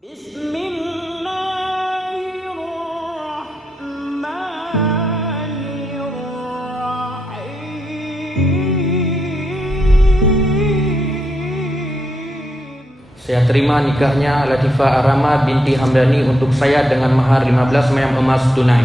Saya terima nikahnya Latifah Arama binti Hamdani untuk saya dengan mahar 15 mayam emas tunai.